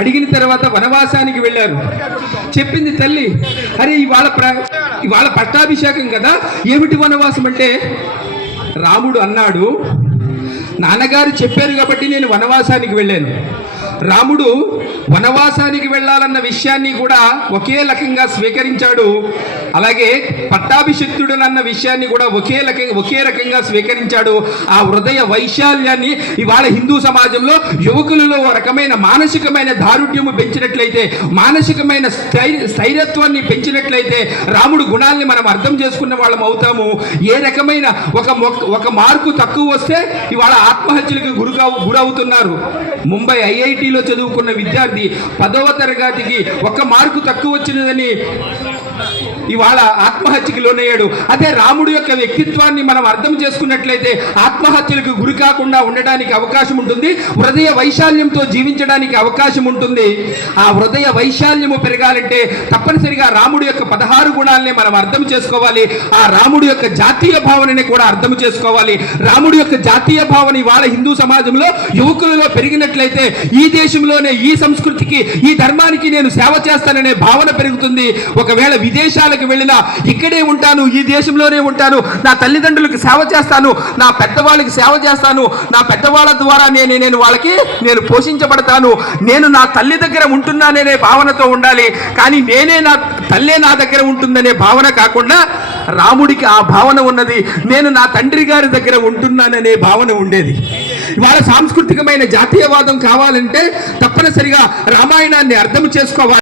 అడిగిన తర్వాత వనవాసానికి వెళ్ళారు. చెప్పింది తల్లి, అరే ఇవాళ పట్టాభిషేకం కదా, ఏమిటి వనవాసం అంటే, రాముడు అన్నాడు, నాన్నగారు చెప్పారు కాబట్టి నేను వనవాసానికి వెళ్ళాను. రాముడు వనవాసానికి వెళ్ళాలన్న విషయాన్ని కూడా ఒకే రకంగా స్వీకరించాడు. అలాగే పట్టాభిషిక్తుడనన్న విషయాన్ని కూడా ఒకే రకంగా స్వీకరించాడు. ఆ హృదయ వైశాల్యాన్ని ఇవాళ హిందూ సమాజంలో యువకులలో ఒక రకమైన మానసికమైన దారుఢ్యము పెంచినట్లయితే, మానసికమైన స్థైర్యత్వాన్ని పెంచినట్లయితే రాముడు గుణాల్ని మనం అర్థం చేసుకున్న వాళ్ళం అవుతాము. ఏ రకమైన ఒక మార్కు తక్కువ వస్తే ఇవాళ ఆత్మహత్యలకు గురవుతున్నారు. ముంబై ఐఐటిలో చదువుకున్న విద్యార్థి 10వ తరగతికి 1 మార్కు తక్కువ వచ్చినదని ఇవాళ ఆత్మహత్యకి లోనయ్యాడు. అదే రాముడు యొక్క వ్యక్తిత్వాన్ని మనం అర్థం చేసుకున్నట్లయితే ఆత్మహత్యలకు గురి కాకుండా ఉండడానికి అవకాశం ఉంటుంది, హృదయ వైశాల్యంతో జీవించడానికి అవకాశం ఉంటుంది. ఆ హృదయ వైశాల్యము పెరగాలంటే తప్పనిసరిగా రాముడు యొక్క 16 గుణాలని మనం అర్థం చేసుకోవాలి. ఆ రాముడు యొక్క జాతీయ భావనని కూడా అర్థం చేసుకోవాలి. రాముడు యొక్క జాతీయ భావన ఇవాళ హిందూ సమాజంలో యువకులలో పెరిగినట్లయితే ఈ దేశంలోనే ఈ సంస్కృతికి, ఈ ధర్మానికి నేను సేవ చేస్తాననే భావన పెరుగుతుంది. ఒకవేళ విదేశాలకు వెళ్ళినా ఇక్కడే ఉంటాను, ఈ దేశంలోనే ఉంటాను, నా తల్లిదండ్రులకు సేవ చేస్తాను, నా పెద్దవాళ్ళకి సేవ చేస్తాను, నా పెద్దవాళ్ళ ద్వారా నేను పోషించబడతాను, నేను నా తల్లి దగ్గర ఉంటున్నాననే భావనతో ఉండాలి. కానీ నా తల్లే నా దగ్గర ఉంటుందనే భావన కాకుండా రాముడికి ఆ భావన ఉన్నది, నేను నా తండ్రి గారి దగ్గర ఉంటున్నాననే భావన ఉండేది. ఇవాళ సాంస్కృతికమైన జాతీయవాదం కావాలంటే తప్పనిసరిగా రామాయణాన్ని అర్థం చేసుకోవాలి.